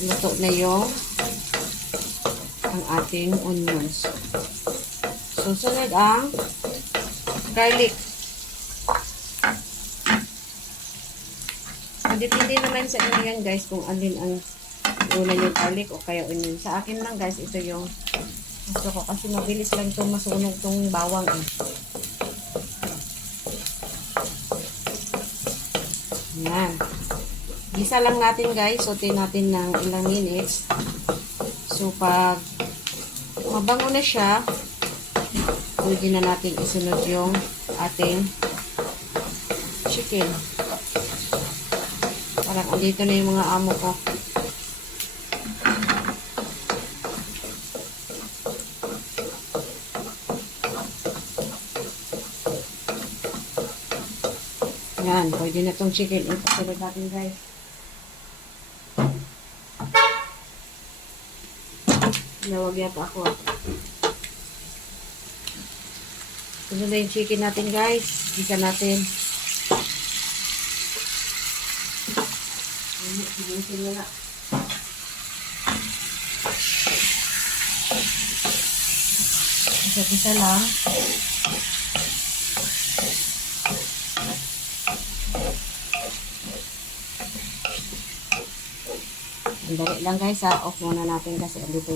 luto na yung ang ating onions. Susunod ang garlic. Depende naman sa inyo yan guys kung alin ang una yung garlic o kaya onion. Sa akin lang guys, ito yung gusto ko kasi mabilis lang itong masunog itong bawang eh. Yan. Gisa lang natin guys. Saute natin ng ilang minutes. So pag mabango na siya, pwede na natin isunod yung ating chicken. Parang andito na yung mga amo ko. Yan, pwede na itong chicken. Ipasunod natin guys. Nawag yata ako. Sunod na yung chicken natin guys. Gisa natin. Sinusin mo na. Isa-isa lang. Andali lang guys ha. Off muna natin kasi andito